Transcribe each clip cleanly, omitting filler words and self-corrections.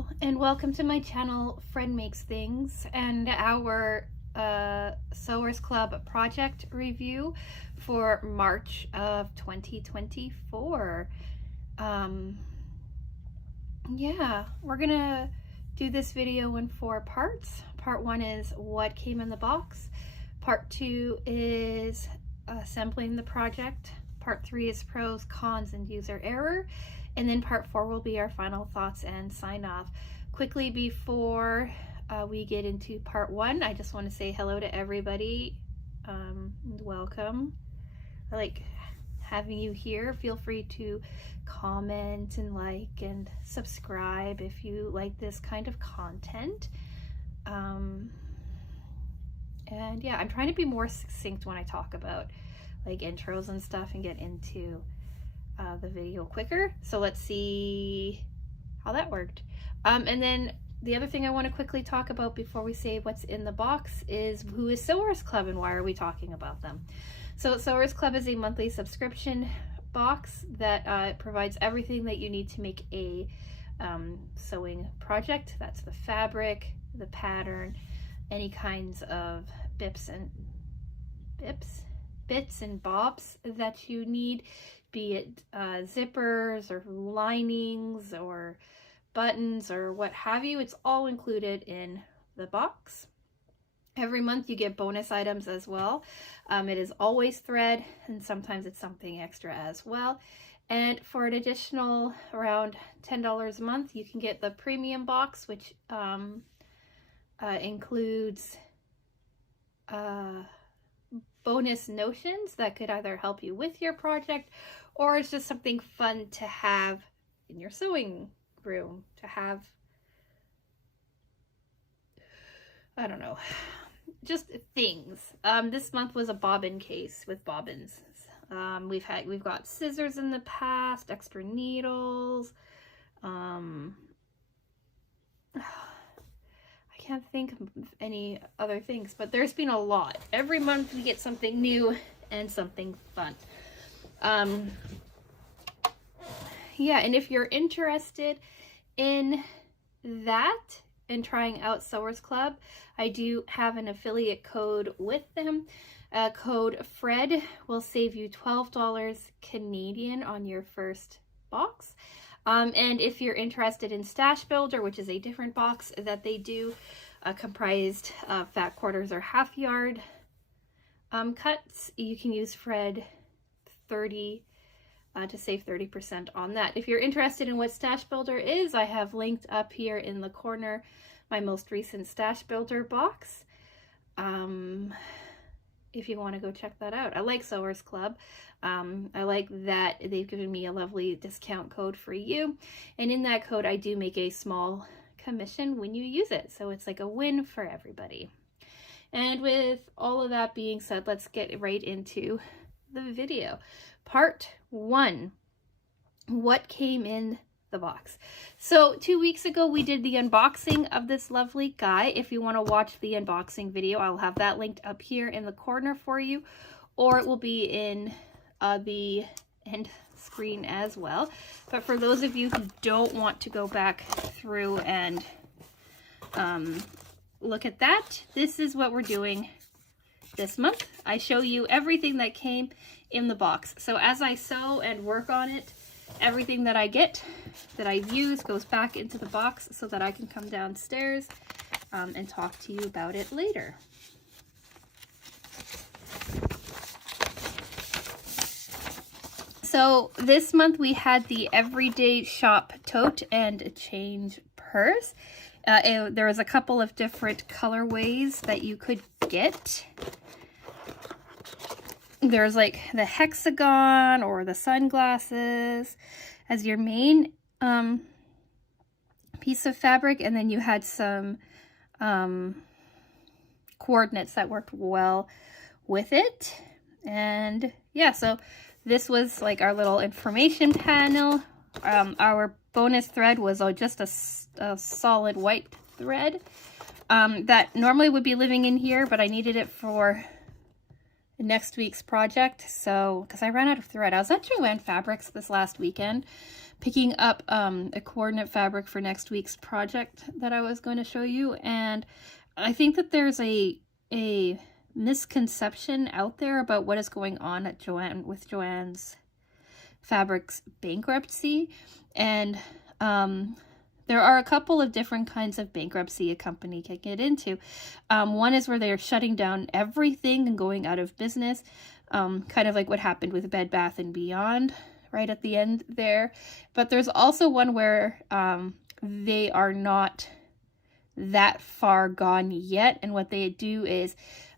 Hello and welcome to my channel Fred Makes Things and our Sewers Club project review for March of 2024. Yeah, we're gonna do this video in 4 parts. Part 1 is what came in the box. Part 2 is assembling the project. Part 3 is pros, cons, and user error. And then part 4 will be our final thoughts and sign off. Quickly before we get into part 1, I just want to say hello to everybody. Welcome. I like having you here. Feel free to comment and like and subscribe if you like this kind of content. And yeah, I'm trying to be more succinct when I talk about like intros and stuff and get into the video quicker. So let's see how that worked. And then the other thing I want to quickly talk about before we say what's in the box is who is Sewers Club and why are we talking about them. So Sewers Club is a monthly subscription box that provides everything that you need to make a sewing project. That's the fabric, the pattern, any kinds of bits and bobs that you need, be it zippers or linings or buttons or what have you. It's all included in the box. Every month you get bonus items as well. It is always thread, and sometimes it's something extra as well. And for an additional around $10 a month, you can get the premium box, which includes bonus notions that could either help you with your project or it's just something fun to have in your sewing room, to have, I don't know, just things. This month was a bobbin case with bobbins. We've got scissors in the past, extra needles. I can't think of any other things, but there's been a lot. Every month we get something new and something fun. Yeah, and if you're interested in that and trying out Sewers Club, I do have an affiliate code with them. Code FRED will save you $12 Canadian on your first box. And if you're interested in Stash Builder, which is a different box that they do, comprised of fat quarters or half yard cuts, you can use Fred 30 to save 30% on that. If you're interested in what Stash Builder is, I have linked up here in the corner my most recent Stash Builder box. If you want to go check that out. I like Sewers Club. I like that they've given me a lovely discount code for you. And in that code, I do make a small commission when you use it. So it's like a win for everybody. And with all of that being said, let's get right into the video. Part 1, what came in the box. So 2 weeks ago we did the unboxing of this lovely guy. If you want to watch the unboxing video, I'll have that linked up here in the corner for you, or it will be in the end screen as well. But for those of you who don't want to go back through and look at that, this is what we're doing this month. I show you everything that came in the box. So as I sew and work on it, everything that I get, that I use, goes back into the box so that I can come downstairs and talk to you about it later. So this month we had the Everyday Shop tote and change purse. There was a couple of different colorways that you could get. There's like the hexagon or the sunglasses as your main piece of fabric, and then you had some coordinates that worked well with it. And yeah, so this was like our little information panel. Our bonus thread was just a solid white thread that normally would be living in here, but I needed it for next week's project. So because I ran out of thread, I was at Joann Fabrics this last weekend, picking up a coordinate fabric for next week's project that I was going to show you. And I think that there's a misconception out there about what is going on at Joann's Fabrics bankruptcy. And there are a couple of different kinds of bankruptcy a company can get into. One is where they're shutting down everything and going out of business, kind of like what happened with Bed Bath & Beyond right at the end there. But there's also one where they are not that far gone yet, and what they do is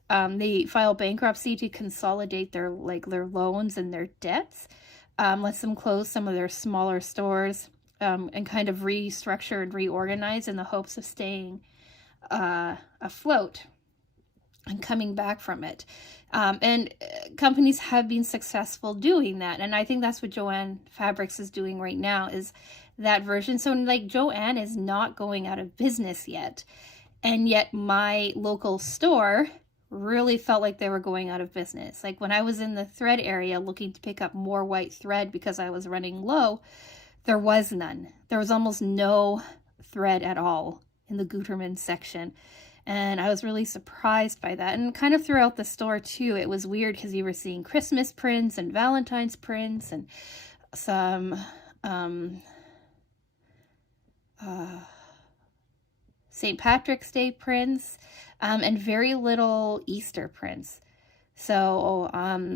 they file bankruptcy to consolidate their loans and their debts, lets them close some of their smaller stores, and kind of restructure and reorganize in the hopes of staying afloat and coming back from it. And companies have been successful doing that. And I think that's what Joann Fabrics is doing right now, is that version. So like Joann is not going out of business yet. And yet my local store really felt like they were going out of business. Like when I was in the thread area looking to pick up more white thread because I was running low, there was none. There was almost no thread at all in the Gutermann section. And I was really surprised by that. And kind of throughout the store too, it was weird because you were seeing Christmas prints and Valentine's prints and some St. Patrick's Day prints, and very little Easter prints. So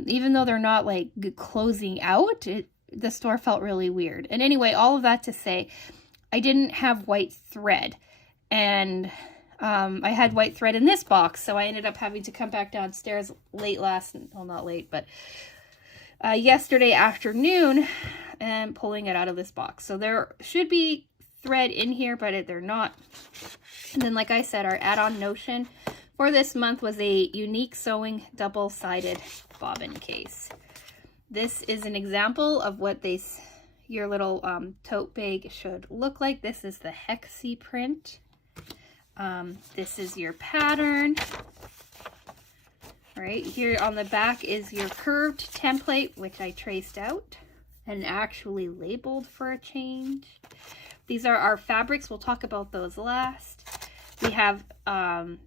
even though they're not like closing out, the store felt really weird. And anyway, all of that to say, I didn't have white thread, and I had white thread in this box, so I ended up having to come back downstairs yesterday afternoon and pulling it out of this box. So there should be thread in here, but they're not. And then, like I said, our add-on notion for this month was a Unique Sewing double-sided bobbin case. This is an example of what your little tote bag should look like. This is the Hexie print. This is your pattern. Right here on the back is your curved template, which I traced out and actually labeled for a change. These are our fabrics. We'll talk about those last. We have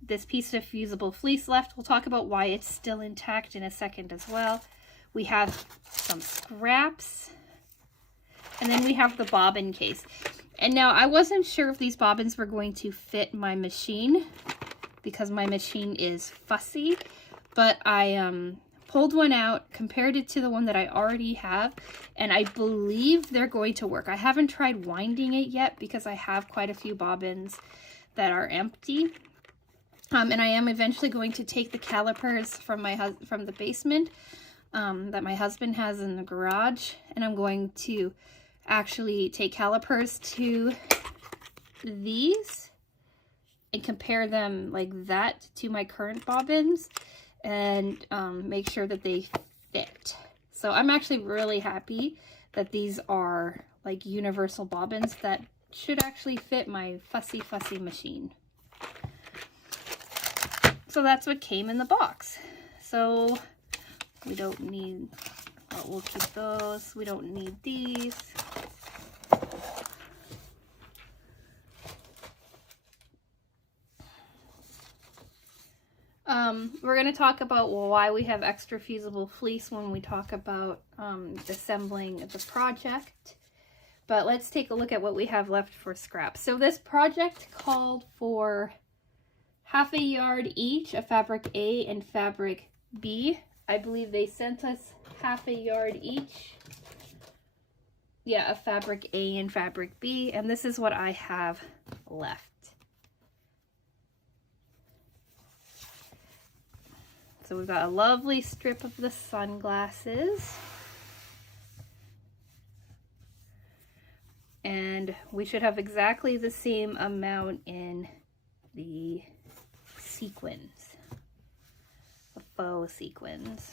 this piece of fusible fleece left. We'll talk about why it's still intact in a second as well. We have some scraps, and then we have the bobbin case. And now I wasn't sure if these bobbins were going to fit my machine because my machine is fussy, but I pulled one out, compared it to the one that I already have, and I believe they're going to work. I haven't tried winding it yet because I have quite a few bobbins that are empty. And I am eventually going to take the calipers from the basement that my husband has in the garage, and I'm going to actually take calipers to these and compare them like that to my current bobbins and make sure that they fit. So I'm actually really happy that these are like universal bobbins that should actually fit my fussy machine. So that's what came in the box. So we don't need, we'll keep those. We don't need these. We're going to talk about why we have extra fusible fleece when we talk about assembling the project. But let's take a look at what we have left for scraps. So this project called for half a yard each of fabric A and fabric B. I believe they sent us half a yard each. Yeah, of fabric A and fabric B. And this is what I have left. So we've got a lovely strip of the sunglasses. And we should have exactly the same amount in the sequins, the faux sequins.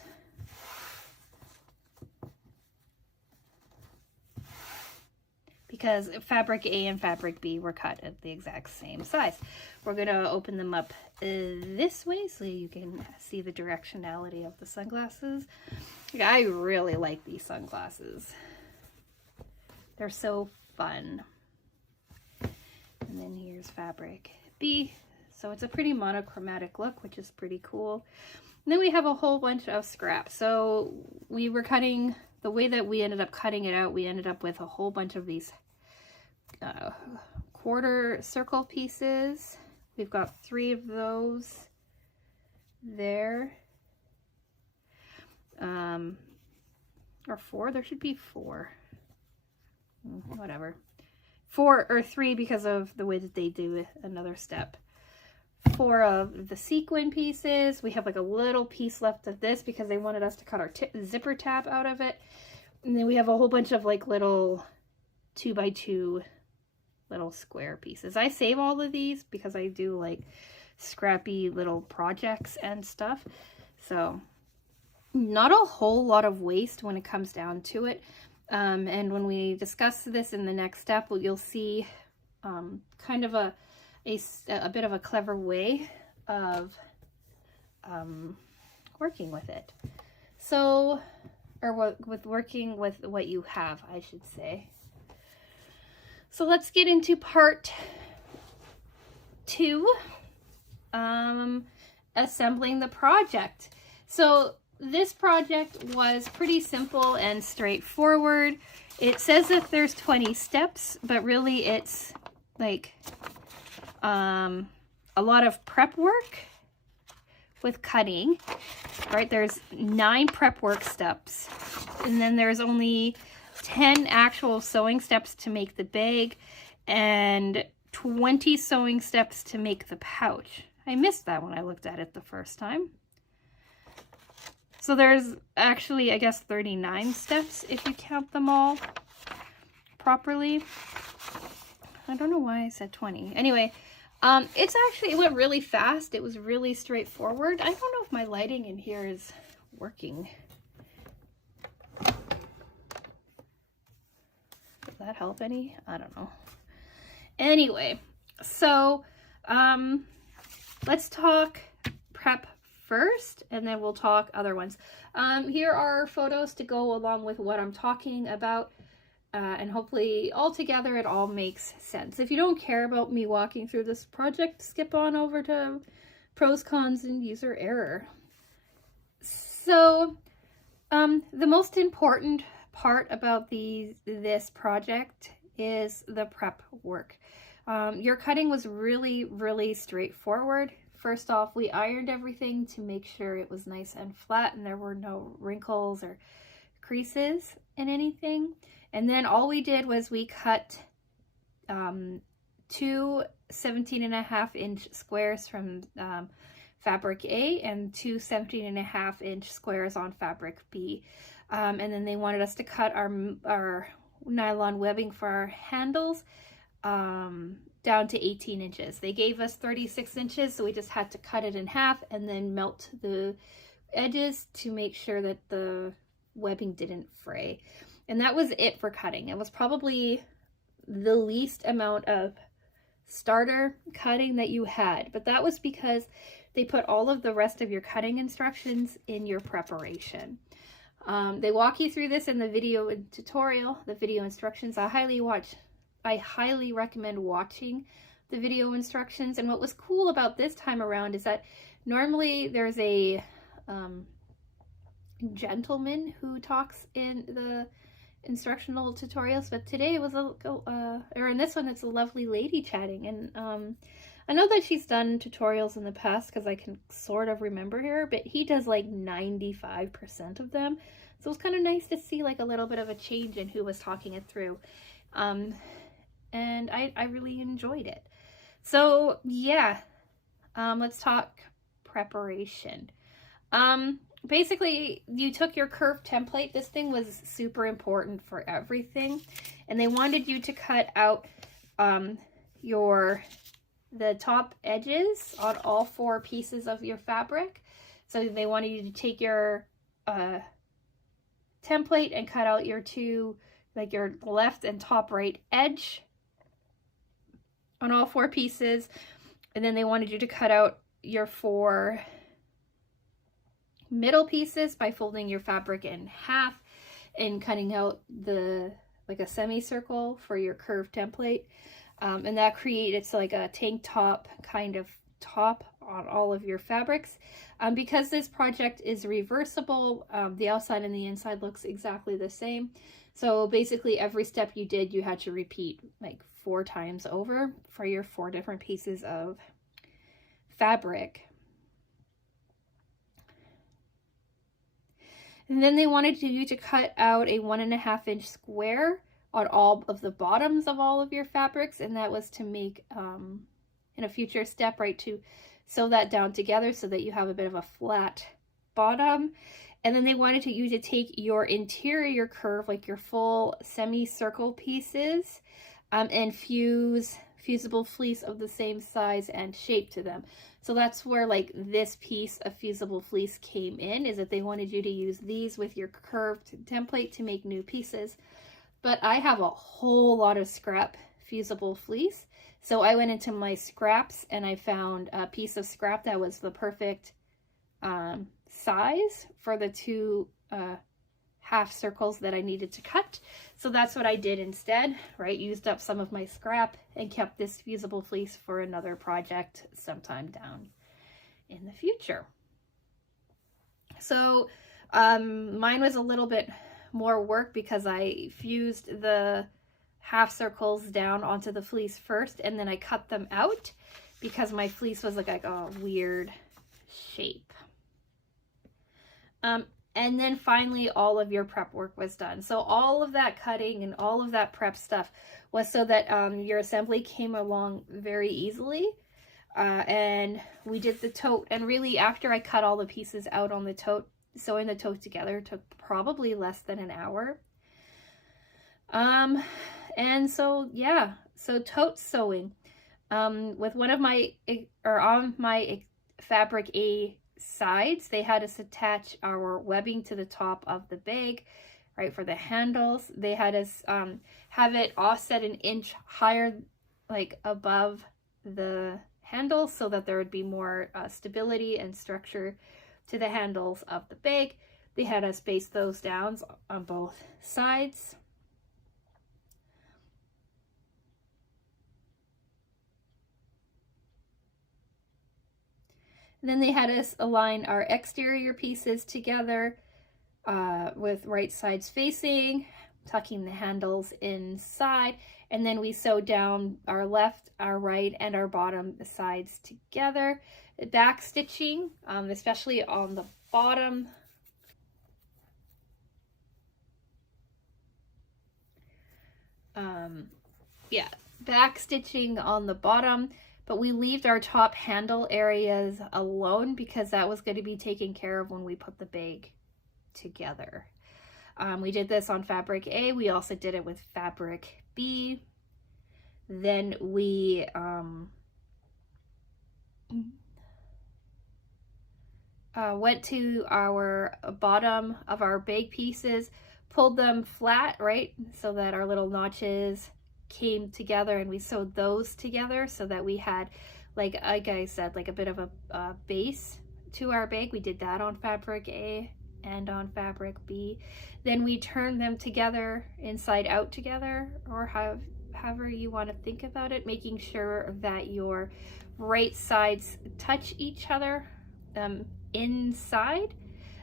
Because fabric A and fabric B were cut at the exact same size. We're going to open them up this way so you can see the directionality of the sunglasses. I really like these sunglasses. They're so fun. And then here's fabric B. So it's a pretty monochromatic look, which is pretty cool. And then we have a whole bunch of scraps. So we were cutting, the way that we ended up cutting it out, we ended up with a whole bunch of these quarter circle pieces. We've got 3 of those there. Or 4, there should be 4. Whatever. 4 or 3 because of the way that they do another step. 4 of the sequin pieces. We have like a little piece left of this because they wanted us to cut our zipper tab out of it. And then we have a whole bunch of like little 2x2 little square pieces. I save all of these because I do like scrappy little projects and stuff. So not a whole lot of waste when it comes down to it. And when we discuss this in the next step, you'll see kind of a bit of a clever way of working with it. So, or with working with what you have, I should say. So let's get into part 2, assembling the project. So this project was pretty simple and straightforward. It says that there's 20 steps, but really it's like a lot of prep work with cutting, right? There's 9 prep work steps, and then there's only 10 actual sewing steps to make the bag and 20 sewing steps to make the pouch. I missed that when I looked at it the first time. So there's actually, I guess, 39 steps if you count them all properly. I don't know why I said 20. Anyway, it went really fast. It was really straightforward. I don't know if my lighting in here is working. Does that help any? I don't know. Anyway, so let's talk prep first, and then we'll talk other ones. Here are photos to go along with what I'm talking about, and hopefully all together it all makes sense. If you don't care about me walking through this project, skip on over to pros, cons, and user error. So the most important part about this project is the prep work. Your cutting was really, really straightforward. First off, we ironed everything to make sure it was nice and flat and there were no wrinkles or creases in anything. And then all we did was we cut 2 17.5-inch squares from fabric A and 2 17.5-inch squares on fabric B. And then they wanted us to cut our nylon webbing for our handles down to 18 inches. They gave us 36 inches, so we just had to cut it in half and then melt the edges to make sure that the webbing didn't fray. And that was it for cutting. It was probably the least amount of starter cutting that you had, but that was because they put all of the rest of your cutting instructions in your preparation. They walk you through this in the video tutorial, the video instructions. I highly recommend watching the video instructions. And what was cool about this time around is that normally there's a gentleman who talks in the instructional tutorials, but today it was or in this one it's a lovely lady chatting. And I know that she's done tutorials in the past because I can sort of remember her, but he does like 95% of them. So it was kind of nice to see like a little bit of a change in who was talking it through. And I really enjoyed it. So yeah, let's talk preparation. Basically, you took your curved template. This thing was super important for everything. And they wanted you to cut out the top edges on all 4 pieces of your fabric. So they wanted you to take your template and cut out your your left and top right edge on all 4 pieces. And then they wanted you to cut out your 4 middle pieces by folding your fabric in half and cutting out the like a semicircle for your curved template. And that creates like a tank top kind of top on all of your fabrics. Because this project is reversible, the outside and the inside looks exactly the same. So basically every step you did, you had to repeat like 4 times over for your 4 different pieces of fabric. And then they wanted you to cut out a 1.5 inch square on all of the bottoms of all of your fabrics, and that was to make in a future step, right, to sew that down together so that you have a bit of a flat bottom. And then they wanted you to take your interior curve, like your full semicircle pieces, and fuse fusible fleece of the same size and shape to them. So that's where like this piece of fusible fleece came in, is that they wanted you to use these with your curved template to make new pieces. But I have a whole lot of scrap fusible fleece. So I went into my scraps and I found a piece of scrap that was the perfect size for the 2 half circles that I needed to cut. So that's what I did instead, right? Used up some of my scrap and kept this fusible fleece for another project sometime down in the future. So mine was a little bit more work because I fused the half circles down onto the fleece first, and then I cut them out because my fleece was like a weird shape. And then finally, all of your prep work was done. So all of that cutting and all of that prep stuff was so that your assembly came along very easily. And we did the tote. And really, after I cut all the pieces out on the tote, sewing the tote together took probably less than an hour. And so, yeah, so tote sewing. With one of my, or on my fabric A sides, they had us attach our webbing to the top of the bag, right, for the handles. They had us have it offset 1 inch higher, like above the handles, so that there would be more stability and structure to the handles of the bag. They had us base those down on both sides. Then they had us align our exterior pieces together with right sides facing, tucking the handles inside, and then we sewed down our left, our right, and our bottom sides together. Back stitching, especially on the bottom. Yeah, back stitching on the bottom. But we left our top handle areas alone because that was going to be taken care of when we put the bag together. We did this on fabric A. We also did it with fabric B. Then we went to our bottom of our bag pieces, pulled them flat, right, so that our little notches came together, and we sewed those together so that we had, like I said, like a bit of a base to our bag. We did that on fabric A and on fabric B. Then we turned them together inside out together, or however you want to think about it, making sure that your right sides touch each other inside,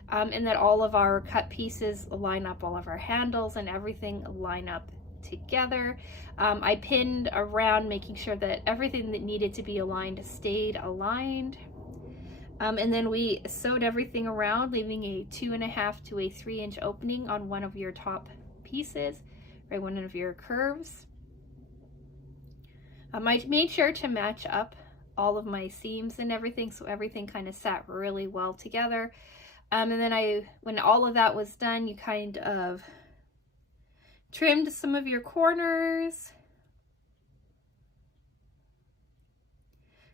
and that all of our cut pieces line up, all of our handles and everything line up together. I pinned around, making sure that everything that needed to be aligned stayed aligned. And then we sewed everything around, leaving a 2.5 to a 3 inch opening on one of your top pieces, right, one of your curves. I made sure to match up all of my seams and everything, so everything kind of sat really well together. And then when all of that was done, you kind of trimmed some of your corners,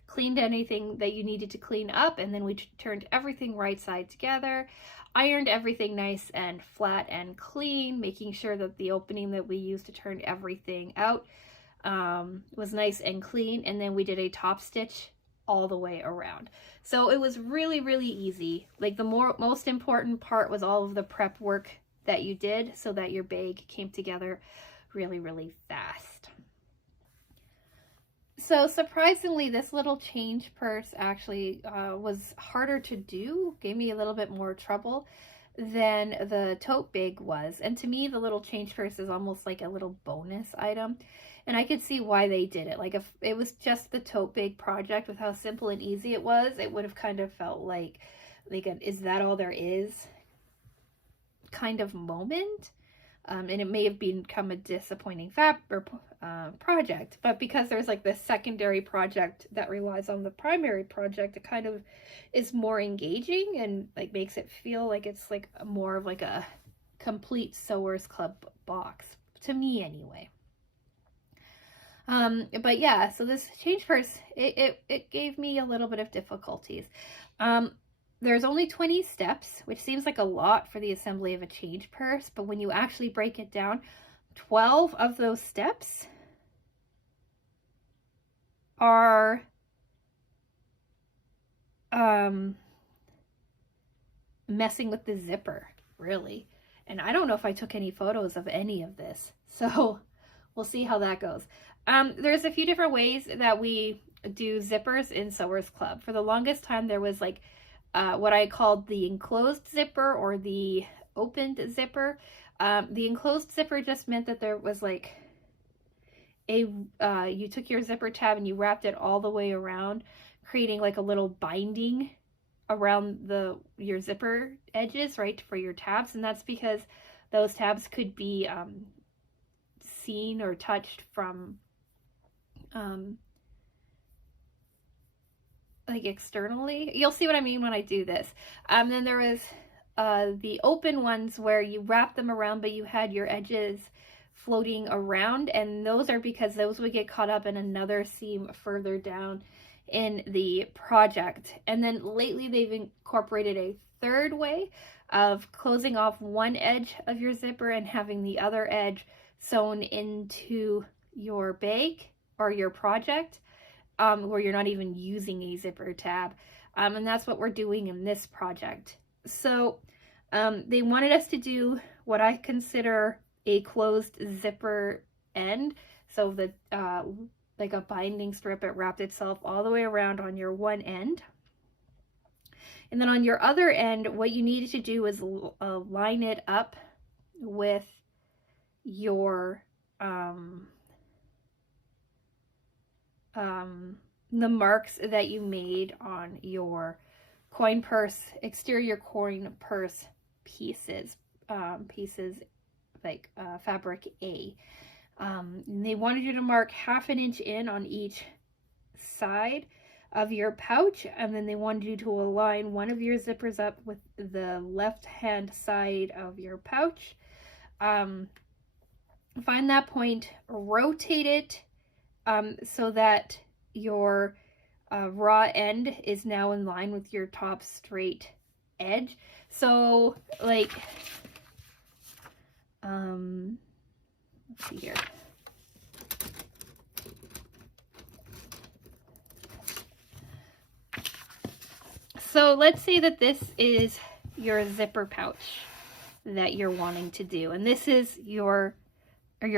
cleaned anything that you needed to clean up, and then we turned everything right side together, ironed everything nice and flat and clean, making sure that the opening that we used to turn everything out was nice and clean. And then we did a top stitch all the way around. So it was really, really easy. Like the most important part was all of the prep work that you did so that your bag came together really, really fast. So surprisingly, this little change purse actually was harder to do, gave me a little bit more trouble than the tote bag was. And to me, the little change purse is almost like a little bonus item. And I could see why they did it. Like if it was just the tote bag project with how simple and easy it was, it would have kind of felt like an is that all there is kind of moment. And it may have become a disappointing project, but because there's like this secondary project that relies on the primary project, it kind of is more engaging and like makes it feel like it's like more of like a complete Sewers Club box, to me anyway. But yeah, so this change purse, it gave me a little bit of difficulties. There's only 20 steps, which seems like a lot for the assembly of a change purse, but when you actually break it down, 12 of those steps are messing with the zipper, really. And I don't know if I took any photos of any of this, so we'll see how that goes. There's a few different ways that we do zippers in Sewers Club. For the longest time, there was like what I called the enclosed zipper or the opened zipper. The enclosed zipper just meant that there was like you took your zipper tab and you wrapped it all the way around, creating like a little binding around your zipper edges, right, for your tabs. And that's because those tabs could be seen or touched from like externally. You'll see what I mean when I do this. Then there was the open ones where you wrap them around, but you had your edges floating around, and those are because those would get caught up in another seam further down in the project. And then lately they've incorporated a third way of closing off one edge of your zipper and having the other edge sewn into your bag or your project, where you're not even using a zipper tab. And that's what we're doing in this project. So they wanted us to do what I consider a closed zipper end. So the like a binding strip, it wrapped itself all the way around on your one end. And then on your other end, what you needed to do is line it up with your the marks that you made on your coin purse, exterior coin purse pieces, like fabric A. They wanted you to mark ½ inch in on each side of your pouch, and then they wanted you to align one of your zippers up with the left hand side of your pouch. Find that point, rotate it so that your raw end is now in line with your top straight edge. So like let's see here. So let's say that this is your zipper pouch that you're wanting to do, and this is your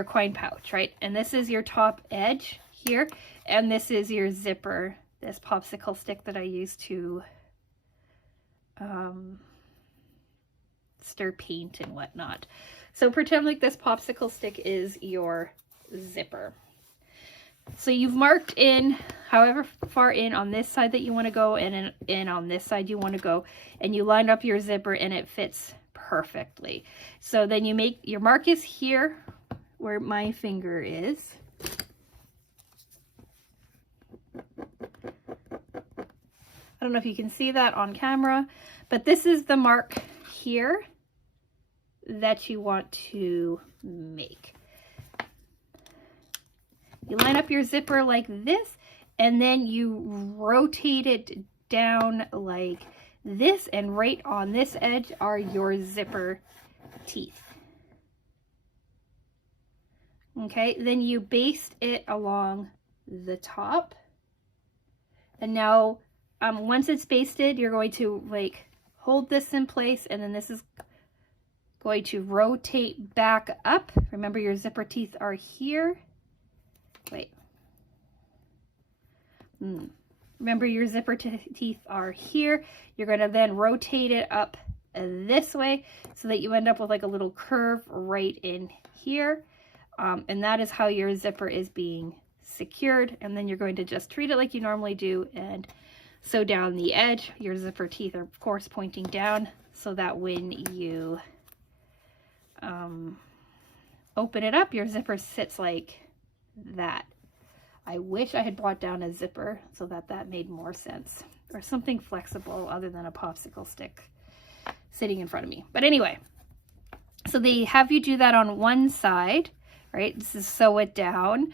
coin pouch, right? And this is your top edge here, and this is your zipper, this popsicle stick that I use to stir paint and whatnot. So pretend like this popsicle stick is your zipper. So you've marked in however far in on this side that you want to go, and in on this side you want to go, and you line up your zipper and it fits perfectly. So then you make your mark is here where my finger is. I don't know if you can see that on camera, but this is the mark here that you want to make. You line up your zipper like this, and then you rotate it down like this, and right on this edge are your zipper teeth. Okay, then you baste it along the top, and now once it's basted, you're going to like hold this in place, and then this is Going to rotate back up. Remember your zipper teeth are here. Wait. Remember your zipper teeth are here. You're going to then rotate it up this way so that you end up with like a little curve right in here. And that is how your zipper is being secured. And then you're going to just treat it like you normally do and sew down the edge. Your zipper teeth are of course pointing down so that when you open it up, your zipper sits like that. I wish I had brought down a zipper so that that made more sense, or something flexible other than a popsicle stick sitting in front of me. But anyway, so they have you do that on one side, right? This is sew it down.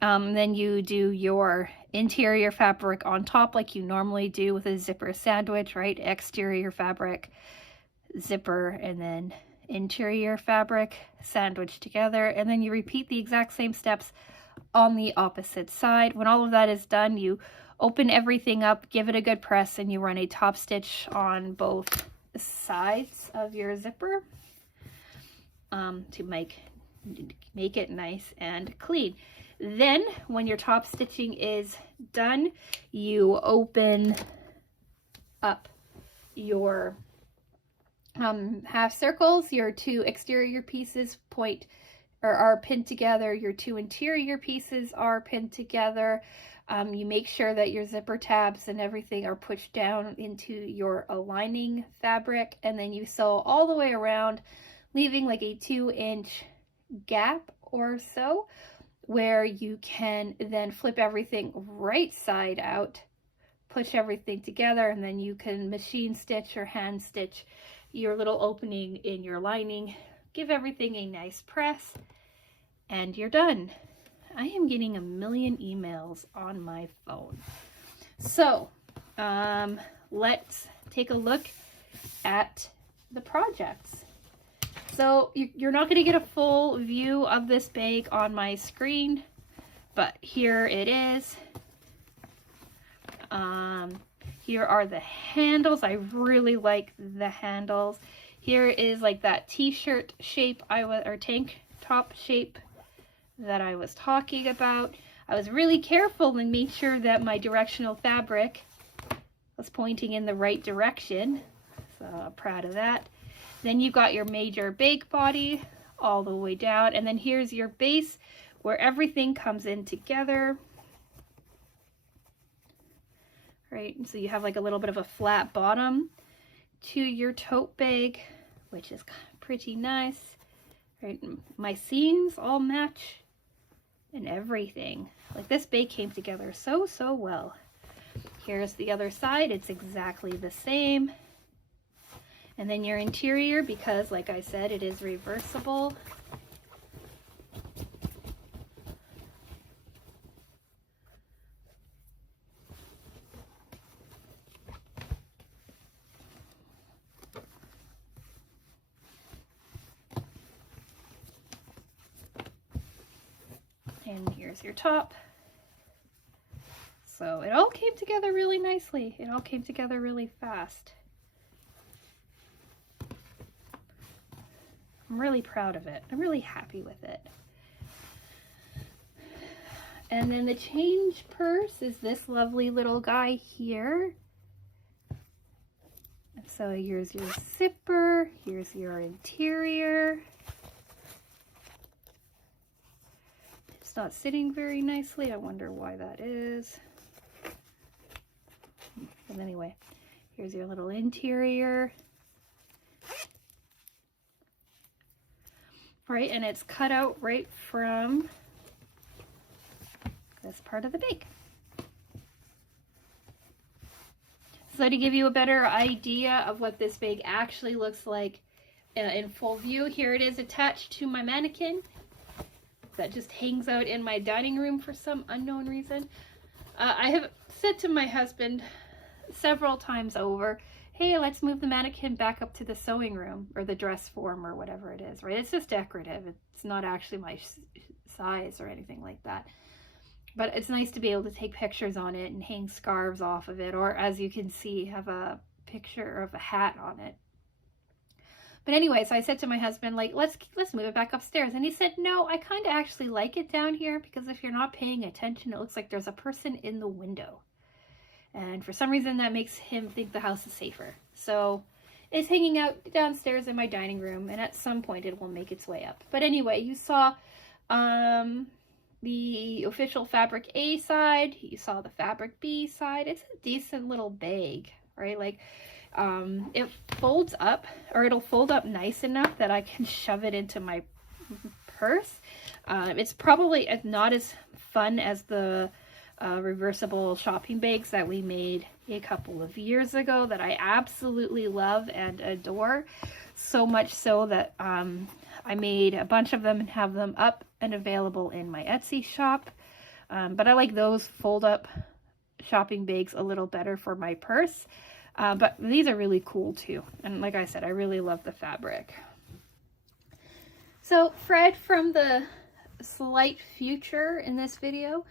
Then you do your interior fabric on top like you normally do with a zipper sandwich, right? Exterior fabric, zipper, and then interior fabric sandwiched together. And then you repeat the exact same steps on the opposite side. When all of that is done, you open everything up, give it a good press, and you run a top stitch on both sides of your zipper to make it nice and clean. Then when your top stitching is done, you open up your half circles. Your two exterior pieces are pinned together. Your two interior pieces are pinned together. You make sure that your zipper tabs and everything are pushed down into your aligning fabric, and then you sew all the way around, leaving like a 2-inch gap or so, where you can then flip everything right side out, push everything together, and then you can machine stitch or hand stitch your little opening in your lining, give everything a nice press, and you're done. I am getting a million emails on my phone. So let's take a look at the projects. So you're not going to get a full view of this bag on my screen, but here it is. Here are the handles. I really like the handles. Here is like that t-shirt shape or tank top shape that I was talking about. I was really careful and made sure that my directional fabric was pointing in the right direction. So I'm proud of that. Then you've got your major bake body all the way down, and then here's your base where everything comes in together. Right, so you have like a little bit of a flat bottom to your tote bag, which is pretty nice. Right, my seams all match and everything. Like this bag came together so well. Here's the other side. It's exactly the same. And then your interior, because like I said, it is reversible. And here's your top. So it all came together really nicely. It all came together really fast. I'm really proud of it. I'm really happy with it. And then the change purse is this lovely little guy here. So here's your zipper, here's your interior. It's not sitting very nicely. I wonder why that is. But anyway, here's your little interior. Right, and it's cut out right from this part of the bag. So to give you a better idea of what this bag actually looks like in full view, here it is attached to my mannequin that just hangs out in my dining room for some unknown reason. I have said to my husband several times over, hey, let's move the mannequin back up to the sewing room or the dress form or whatever it is, right? It's just decorative. It's not actually my size or anything like that. But it's nice to be able to take pictures on it and hang scarves off of it, or as you can see, have a picture of a hat on it. But anyways, I said to my husband, like, let's move it back upstairs. And he said, no, I kind of actually like it down here because if you're not paying attention, it looks like there's a person in the window. And for some reason that makes him think the house is safer. So it's hanging out downstairs in my dining room, and at some point it will make its way up. But anyway, you saw the official fabric A side, you saw the fabric B side. It's a decent little bag, right? Like, it folds up, or it'll fold up nice enough that I can shove it into my purse. It's probably not as fun as the reversible shopping bags that we made a couple of years ago that I absolutely love and adore. So much so that I made a bunch of them and have them up and available in my Etsy shop. But I like those fold up shopping bags a little better for my purse. But these are really cool too. And like I said, I really love the fabric. So Fred from the slight future in this video,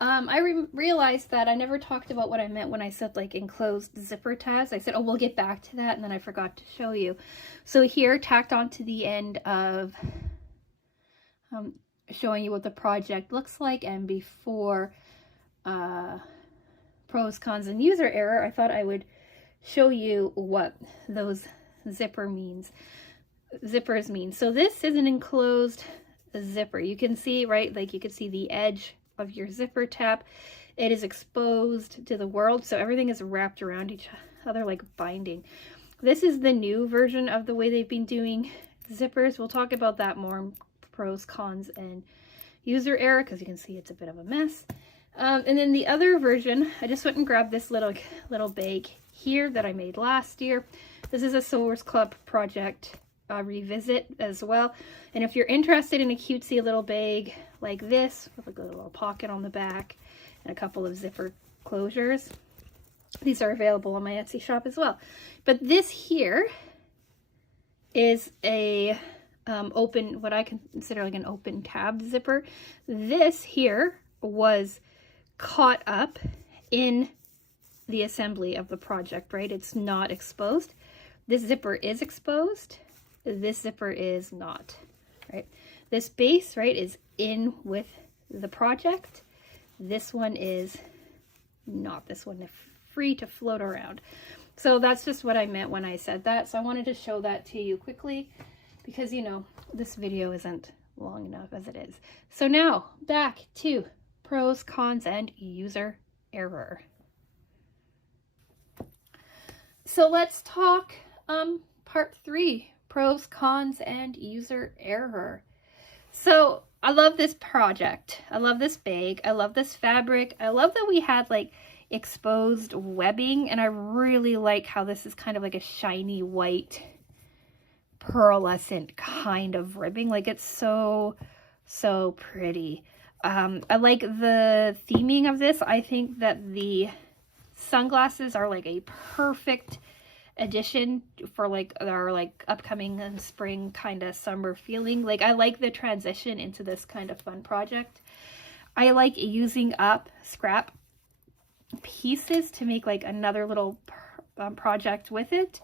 I realized that I never talked about what I meant when I said like enclosed zipper tabs. I said, oh, we'll get back to that. And then I forgot to show you. So here, tacked on to the end of showing you what the project looks like, and before pros, cons, and user error, I thought I would show you what those zippers mean. So this is an enclosed zipper. You can see, right, like you can see the edge of your zipper tab. It is exposed to the world, so everything is wrapped around each other like binding. This is the new version of the way they've been doing zippers. We'll talk about that more in pros, cons, and user error, because you can see it's a bit of a mess. And then the other version, I just went and grabbed this little bag here that I made last year. This is a Sewers Club project revisit as well. And if you're interested in a cutesy little bag like this with a little pocket on the back and a couple of zipper closures, these are available on my Etsy shop as well. But this here is a open, what I consider like an open tab zipper. This here was caught up in the assembly of the project, right? It's not exposed. This zipper is exposed. This zipper is not, right? This base, right, is in with the project. This one is not. This one is free to float around. So that's just what I meant when I said that. So I wanted to show that to you quickly because, you know, this video isn't long enough as it is. So now back to pros, cons, and user error. So let's talk part 3, pros, cons, and user error. So I love this project. I love this bag. I love this fabric. I love that we had like exposed webbing, and I really like how this is kind of like a shiny white pearlescent kind of ribbing. Like it's so pretty. I like the theming of this. I think that the sunglasses are like a perfect addition for like our like upcoming spring kind of summer feeling. Like I like the transition into this kind of fun project. I like using up scrap pieces to make like another little project with it.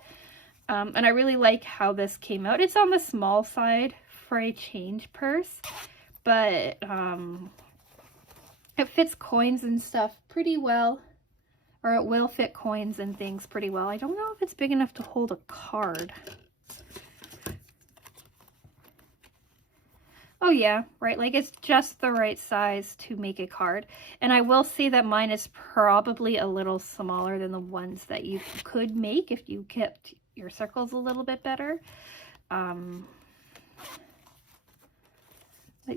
And I really like how this came out. It's on the small side for a change purse, but it fits coins and stuff pretty well, or it will fit coins and things pretty well. I don't know if it's big enough to hold a card. Oh yeah, right, like it's just the right size to make a card. And I will say that mine is probably a little smaller than the ones that you could make if you kept your circles a little bit better. But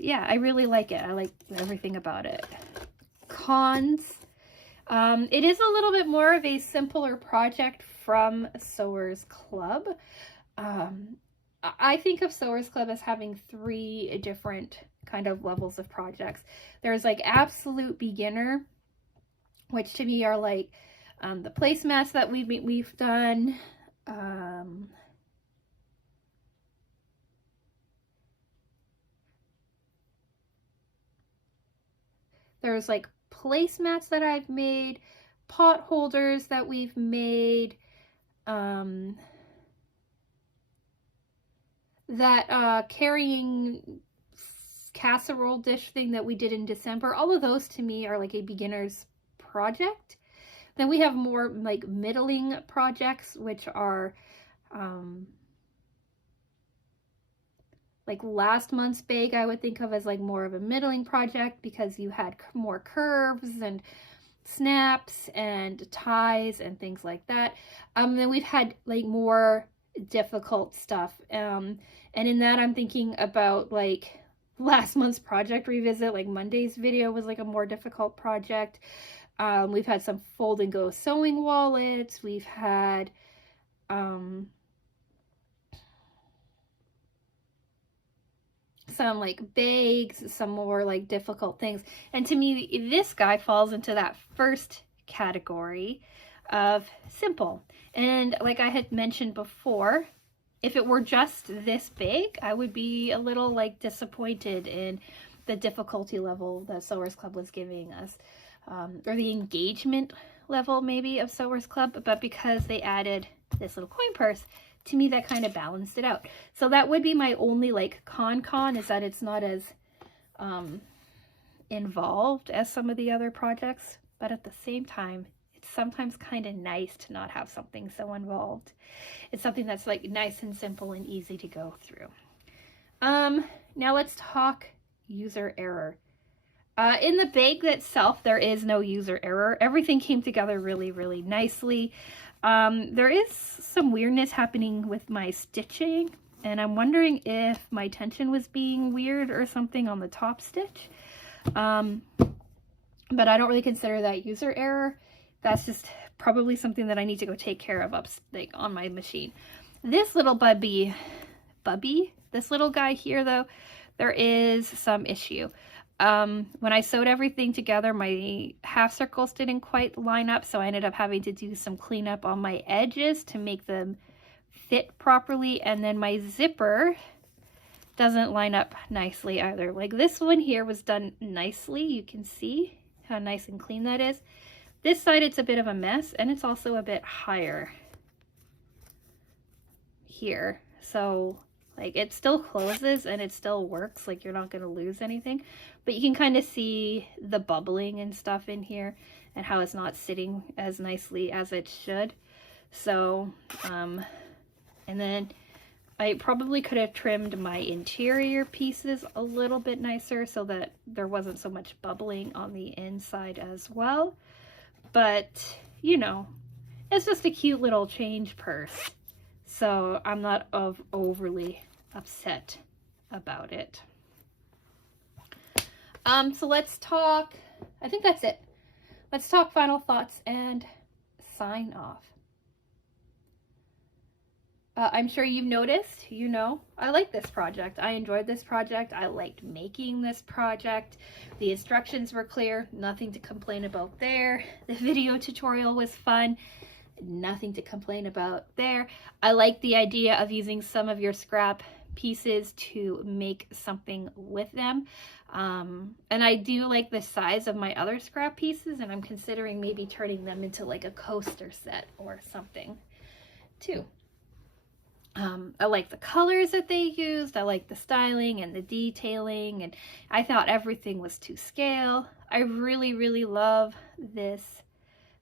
yeah, I really like it. I like everything about it. Cons. It is a little bit more of a simpler project from Sewers Club. I think of Sewers Club as having 3 different kind of levels of projects. There's like absolute beginner, which to me are like the placemats that we've done. There's like placemats that I've made, pot holders that we've made. that carrying casserole dish thing that we did in December, all of those to me are like a beginner's project. Then we have more like middling projects, which are like last month's bag I would think of as like more of a middling project because you had more curves and snaps and ties and things like that. Then we've had like more difficult stuff. And in that I'm thinking about like last month's project revisit, like Monday's video was like a more difficult project. We've had some fold and go sewing wallets. We've had some like bags, some more like difficult things. And to me, this guy falls into that first category of simple. And like I had mentioned before, if it were just this big, I would be a little like disappointed in the difficulty level that Sewers Club was giving us, or the engagement level maybe of Sewers Club. But because they added this little coin purse, to me that kind of balanced it out. So that would be my only like con is that it's not as involved as some of the other projects, but at the same time it's sometimes kind of nice to not have something so involved. It's something that's like nice and simple and easy to go through. Now let's talk user error. In the bag itself, there is no user error. Everything came together really, really nicely. There is some weirdness happening with my stitching, and I'm wondering if my tension was being weird or something on the top stitch. But I don't really consider that user error. That's just probably something that I need to go take care of like on my machine. This little bubby, this little guy here though, there is some issue. When I sewed everything together, my half circles didn't quite line up, so I ended up having to do some cleanup on my edges to make them fit properly, and then my zipper doesn't line up nicely either. Like this one here was done nicely. You can see how nice and clean that is. This side, it's a bit of a mess, and it's also a bit higher here. So like it still closes and it still works, like you're not going to lose anything, but you can kind of see the bubbling and stuff in here and how it's not sitting as nicely as it should. So and then I probably could have trimmed my interior pieces a little bit nicer so that there wasn't so much bubbling on the inside as well. But you know, it's just a cute little change purse, so I'm not overly upset about it. So let's talk, I think that's it. Let's talk final thoughts and sign off. I'm sure you've noticed, you know, I like this project. I enjoyed this project. I liked making this project. The instructions were clear, nothing to complain about there. The video tutorial was fun, nothing to complain about there. I like the idea of using some of your scrap pieces to make something with them. And I do like the size of my other scrap pieces, and I'm considering maybe turning them into like a coaster set or something too. I like the colors that they used. I like the styling and the detailing, and I thought everything was to scale. I really, really love this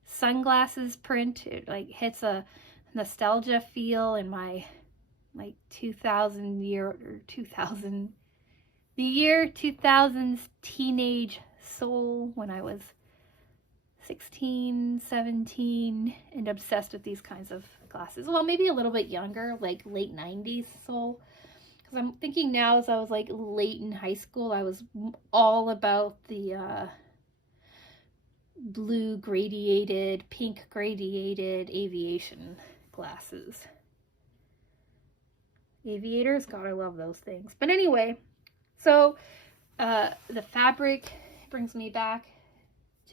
sunglasses print. It like hits a nostalgia feel in my like 2000 the year 2000's teenage soul when I was 16, 17, and obsessed with these kinds of glasses. Well, maybe a little bit younger, like late 90s soul. Because I'm thinking now, as I was like late in high school, I was all about the blue gradiated, pink gradiated aviation glasses. Aviators, God, I love those things. But anyway, so the fabric brings me back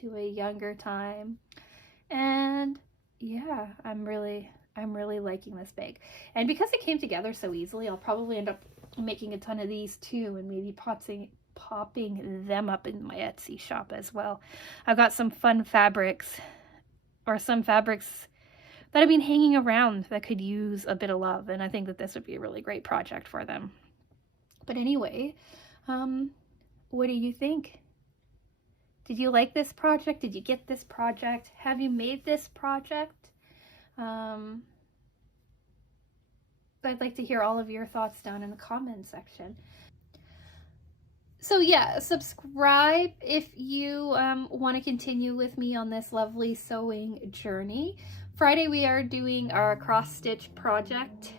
to a younger time, and yeah, I'm really liking this bag. And because it came together so easily, I'll probably end up making a ton of these too, and maybe popping them up in my Etsy shop as well. I've got some fun fabrics, or some fabrics that have been hanging around that could use a bit of love, and I think that this would be a really great project for them. But anyway, what do you think? Did you like this project? Did you get this project? Have you made this project? I'd like to hear all of your thoughts down in the comments section. So yeah, subscribe if you want to continue with me on this lovely sewing journey. Friday we are doing our cross stitch project.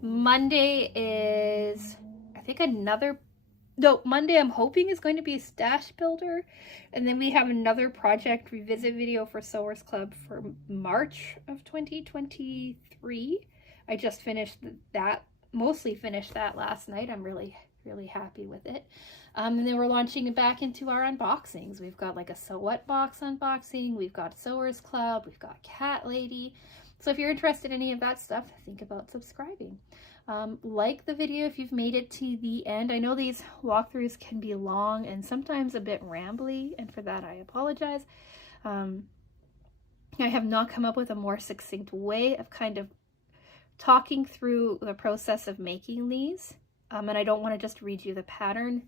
Monday is, I think Monday I'm hoping is going to be a stash builder. And then we have another project revisit video for Sewers Club for March of 2023. I just finished that, mostly finished that last night. I'm really happy with it. And then we're launching it back into our unboxings. We've got like a Sew What box unboxing. We've got Sewers Club. We've got Cat Lady. So if you're interested in any of that stuff, think about subscribing. Like the video if you've made it to the end. I know these walkthroughs can be long and sometimes a bit rambly, and for that I apologize. I have not come up with a more succinct way of kind of talking through the process of making these. And I don't want to just read you the pattern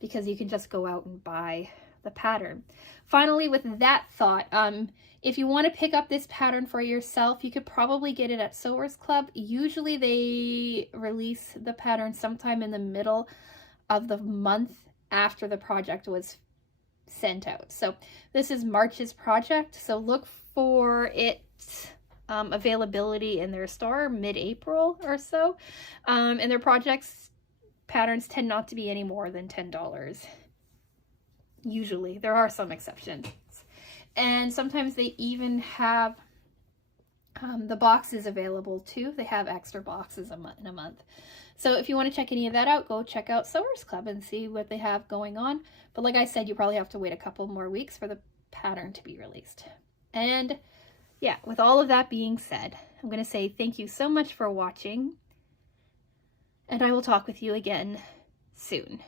because you can just go out and buy the pattern. Finally, with that thought, if you want to pick up this pattern for yourself, you could probably get it at Sewers Club. Usually they release the pattern sometime in the middle of the month after the project was sent out. So this is March's project, so look for it availability in their store mid-April or so. And their projects patterns tend not to be any more than $10. Usually. There are some exceptions. And sometimes they even have the boxes available too. They have extra boxes in a month. So if you want to check any of that out, go check out Sewers Club and see what they have going on. But like I said, you probably have to wait a couple more weeks for the pattern to be released. And yeah, with all of that being said, I'm going to say thank you so much for watching. And I will talk with you again soon.